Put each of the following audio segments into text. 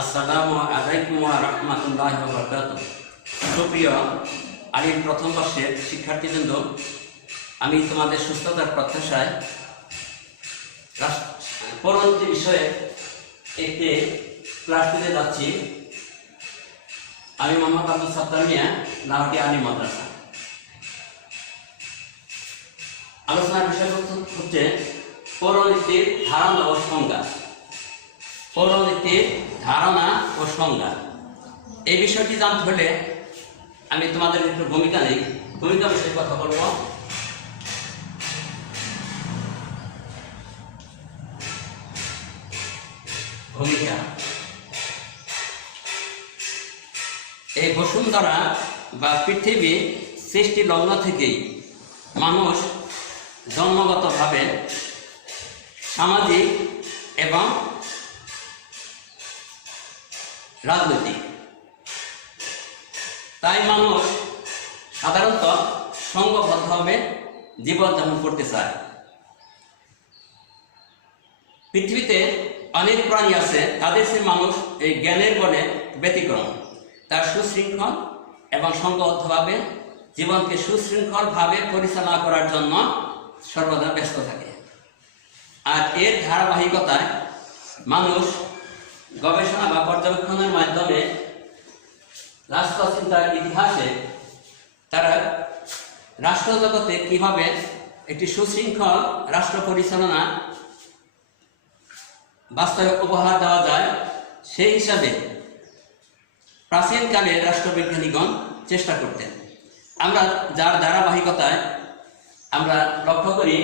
আসসালামু আলাইকুম ওয়া রাহমাতুল্লাহি ওয়া বারাকাতুহু। সুপ্রিয় আলিম প্রথম বর্ষের শিক্ষার্থীবৃন্দ, আমি তোমাদের সুস্থতার প্রত্যাশায় পরবর্তী বিষয়ে একটি ক্লাস দিতে যাচ্ছি। আমি মোহাম্মদ আব্দুল সাত্তার মিয়া, লাহোটি আলিম মাদ্রাসা। আলোচনার বিষয় হচ্ছে পৌরনীতির ধারণা ও সংজ্ঞা। পৌরনীতির ধারণা ও সংজ্ঞা, এই বিষয়টি জানতে হলে আমি তোমাদের একটু ভূমিকা বিষয়ে কথা বলব। ভূমিকা, এই বসুন্ধরা বা পৃথিবী সৃষ্টি লগ্ন থেকেই মানুষ জন্মগতভাবে সামাজিক এবং রাজনৈতিক, তাই মানুষ সাধারণত সংঘবদ্ধভাবে জীবনযাপন করতে চায়। পৃথিবীতে অনেক প্রাণী আছে, তাদের সে মানুষ এই জ্ঞানের বলে ব্যতিক্রম। তার সুশৃঙ্খল এবং সংঘবদ্ধভাবে জীবনকে সুশৃঙ্খলভাবে পরিচালনা করার জন্য সর্বদা ব্যস্ত থাকে। আর এর ধারাবাহিকতায় মানুষ গবেষণা বা পর্যবেক্ষণের মাধ্যমে রাষ্ট্রচিন্তার ইতিহাসে তারা রাষ্ট্রজগতে কিভাবে একটি সুশৃঙ্খল রাষ্ট্র পরিচালনা বাস্তবে উপহার দেওয়া যায়, সেই হিসাবে প্রাচীনকালে রাষ্ট্রবিজ্ঞানীগণ চেষ্টা করতেন। আমরা যার ধারাবাহিকতায় আমরা লক্ষ্য করি,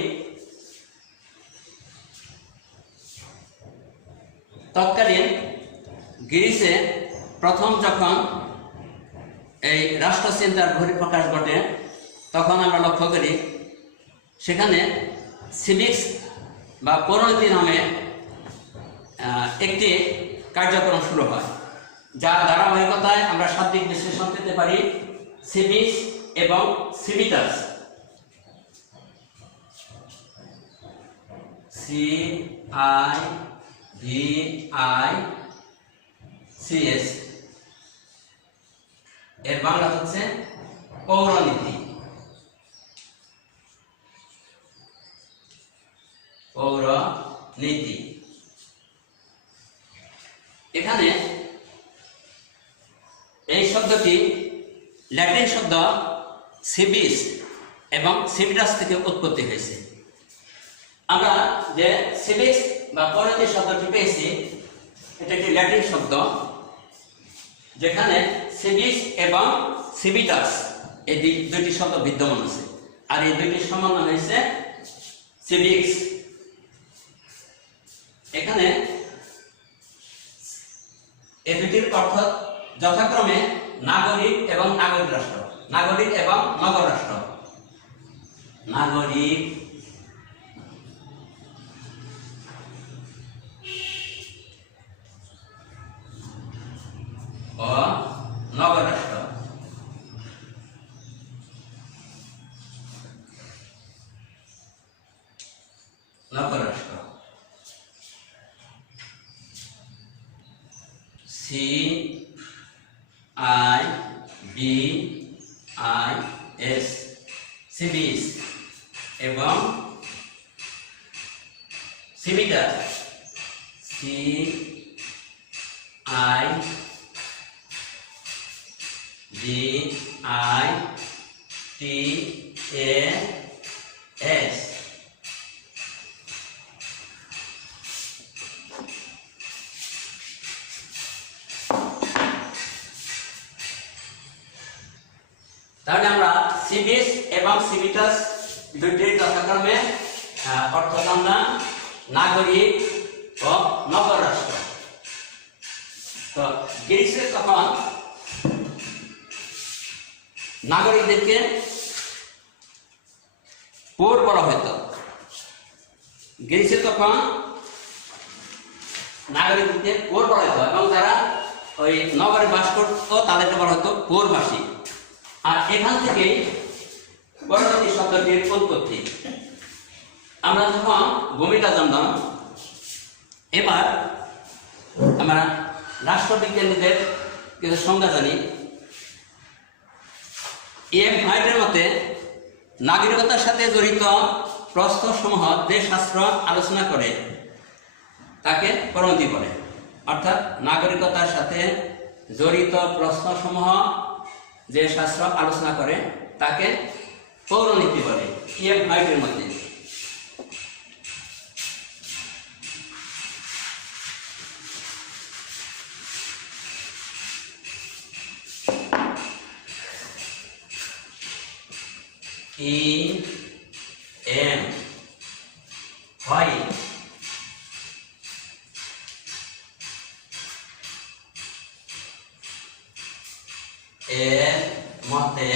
তৎকালীন গ্রিসে প্রথম যখন এই রাষ্ট্রচিন্তার বহিঃপ্রকাশ ঘটে, তখন আমরা লক্ষ্য করি সেখানে সিভিক্স বা পৌরনীতি নামে একটি কার্যক্রম শুরু হয়, যার ধারাবাহিকতায় আমরা শাব্দিক বিশ্লেষণ পেতে পারি সিভিক্স এবং সিভিটাস। CIVICS, এর বাংলা হচ্ছে পৌরনীতি। পৌরনীতি, এখানে এই শব্দটি ল্যাটিন শব্দ সিভিস এবং সিভিটাস থেকে উৎপত্তি হয়েছে। আমরা যে সিভিক্স বা পৌরনীতি শব্দটি পেয়েছি, এটা একটি ল্যাটিন শব্দ, যেখানে সিভিক্স এবং সিভিটাস এই দুইটি শব্দ বিদ্যমান আছে, আর এই দুইটি সমন্বয় হয়েছে সিভিক্স। এখানে এই দুটির অর্থ যথাক্রমে নাগরিক এবং নাগরিক রাষ্ট্র, নাগরিক এবং নগর রাষ্ট্র। নাগরিক ও নগর রাষ্ট্র। নগর রাষ্ট্র CIVIS, সিভিস এবং সিভিটাস CIVITAS। তাহলে আমরা সিভিস এবং সিভিটাস দুইটির যথাক্রমে অর্থ জানলাম, নাগরিক ও নগর রাষ্ট্র। তো গ্রিসে তখন নাগরিকদেরকে পৌর বলা হতো। গ্রিসে তখন নাগরিকদেরকে পৌর বলা হতো এবং যারা ওই নগরে বাস করতো তাদেরকে বলা হতো পৌরবাসী। আর এখান থেকেই পৌরনীতি শব্দটির উৎপত্তি। আমরা যখন ভূমিকা জানলাম, এবার আমরা রাষ্ট্রবিজ্ঞানীদের কিছু সংজ্ঞা জানি। এম হোয়াইটের মতে নাগরিকতার সাথে জড়িত প্রশ্নসমূহ যে শাস্ত্র আলোচনা করে তাকে পরনীতি বলে। অর্থাৎ নাগরিকতার সাথে জড়িত প্রশ্নসমূহ যে শাস্ত্র আলোচনা করে তাকে পৌরনীতি বলে এম হোয়াইটের মতে। এম হোয়াইট এর মতে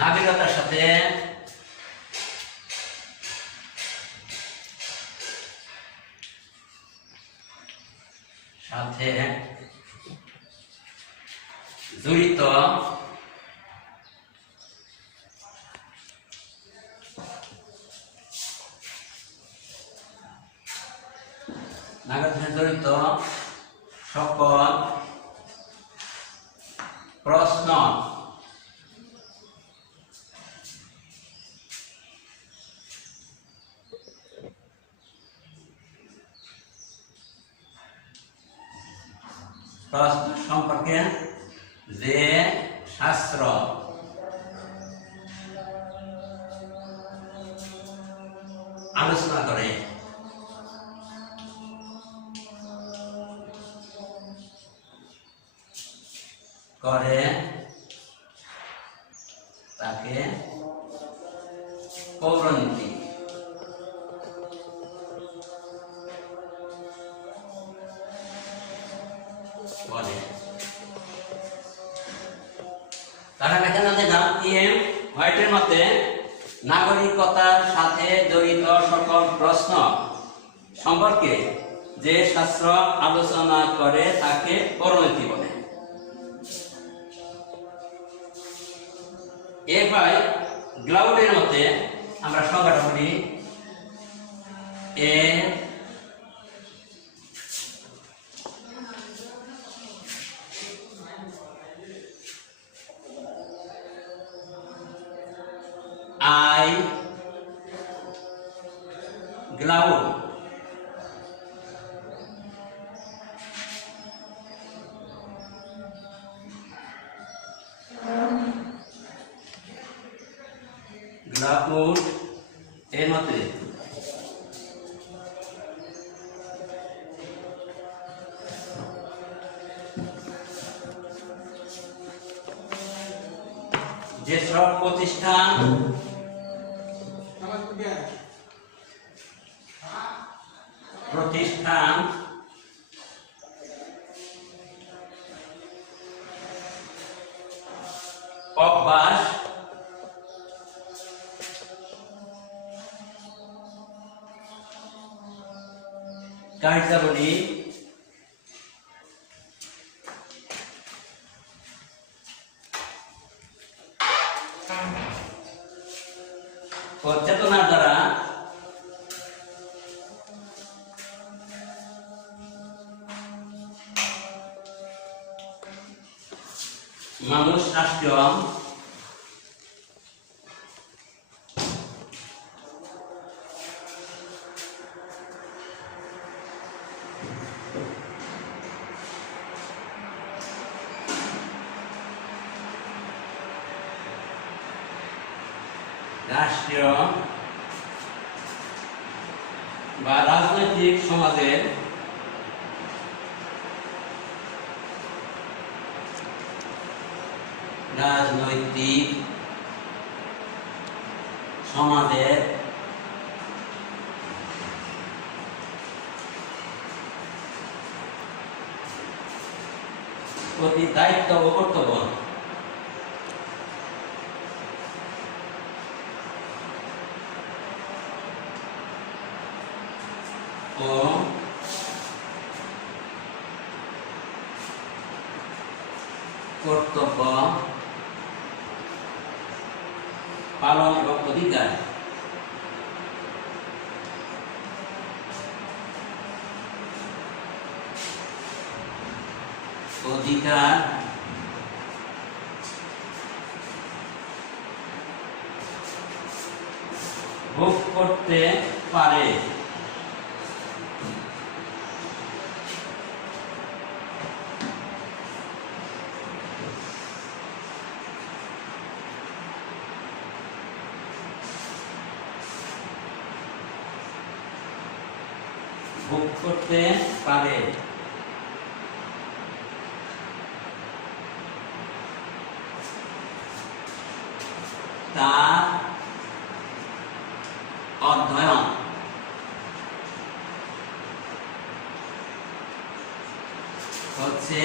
নাগরিকতার সাথে জড়িত নাগরিকতার জড়িত সকল প্রশ্ন সম্পর্কে যে শাস্ত্র আলোচনা করে তাকে পৌরনীতি বলে। তারা এখানে দেখলাম এম হোয়াইটের মতে নাগরিকতার সাথে জড়িত সকল প্রশ্ন সম্পর্কে যে শাস্ত্র আলোচনা করে তাকে পৌরনীতি বলে। এরপর গ্লাউডের মতে আমরা সংজ্ঞাটা বলি। এ আই গ্লাউড গ্লাউড এর মতে যেসব প্রতিষ্ঠান অভ্যাস কার্যাবলী ও চেতনার দ্বারা মানুষ রাষ্ট্রীয় বা রাজনৈতিক সমাজের প্রতি দায়িত্ব ও কর্তব্য ও কর্তব্য পালন এবং অধিকার অধিকার ভোগ করতে পারে। ভোগ করতে পারে তার অধ্যয়ন হচ্ছে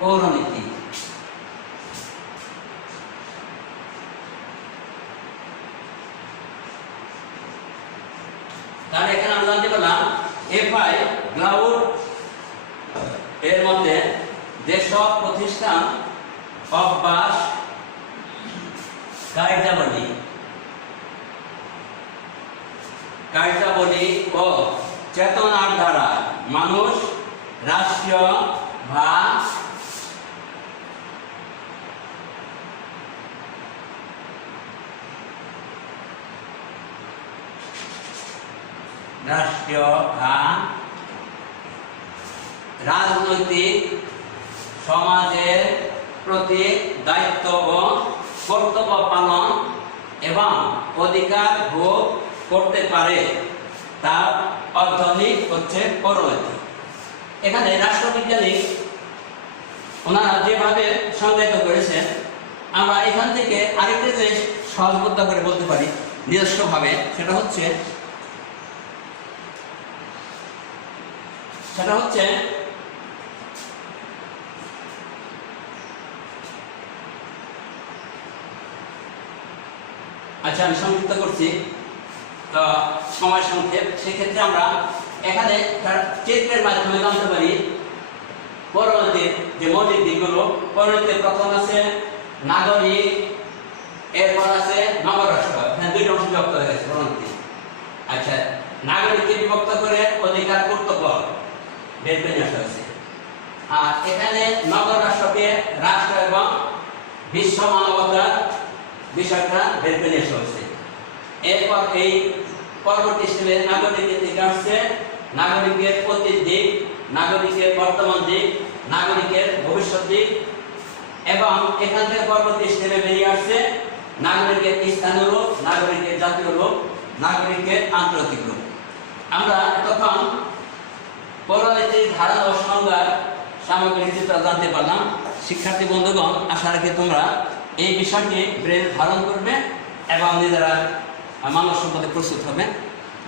পৌরনীতি। তাহলে এখানে আমরা জানতে পারলাম এফআই গ্লাউড এর মধ্যে যেসব প্রতিষ্ঠান অভ্যাস কার্যাবলী ও চেতনার দ্বারা মানুষ রাষ্ট্রীয় বা রাজনৈতিক সমাজের প্রতি দায়িত্ব ও কর্তব্য পালন এবং অধিকার ভোগ করতে পারে তার অধ্যয়নই হচ্ছে পৌরনীতি। এখানে রাষ্ট্রবিজ্ঞানী ওনারা যেভাবে সংজ্ঞায়িত করেছেন, আমরা এখান থেকে আরেকটা জিনিস সহজবোধ্য করে বলতে পারি নিজস্বভাবে, সেটা হচ্ছে আচ্ছা, আমি সংক্ষিপ্ত করছি, তো সময় সংক্ষেপ। সেক্ষেত্রে আমরা এখানে চিত্রের মাধ্যমে জানতে পারি পৌরনীতির যে মৌলিক দিকগুলো। পৌরনীতির প্রথম আছে নাগরিক, এরপর আছে নগররাষ্ট্র। হ্যাঁ, দুইটা অংশ বিভক্ত হয়ে গেছে পৌরনীতি। আচ্ছা, নাগরিককে বিভক্ত করে অধিকার কর্তব্য বের করে আসা হয়েছে। আর এখানে নগররাষ্ট্রকে রাষ্ট্র এবং বিশ্ব মানবতার বিষয়টা বের করে আসা হয়েছে। এরপর এই পরবর্তী স্টেপে নাগরিকের দিকে আসছে নাগরিকের অতীত দিক, নাগরিকের বর্তমান দিক, নাগরিকের ভবিষ্যৎ দিক, এবং এখান থেকে পরবর্তী স্টেপে বেরিয়ে আসছে নাগরিকের স্থানীয় রূপ, নাগরিকের জাতীয় রূপ, নাগরিকের আন্তর্জাতিক রূপ। আমরা তখন পৌরনীতির ধারা ও সংজ্ঞার সামগ্রিক চিত্র জানতে পারলাম। শিক্ষার্থী বন্ধুগণ, আশা রাখি তোমরা এই বিষয়টি ব্রেন ধারণ করবে এবং নিজেরা মানব সম্পদে প্রস্তুত হবে।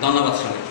ধন্যবাদ সবাই।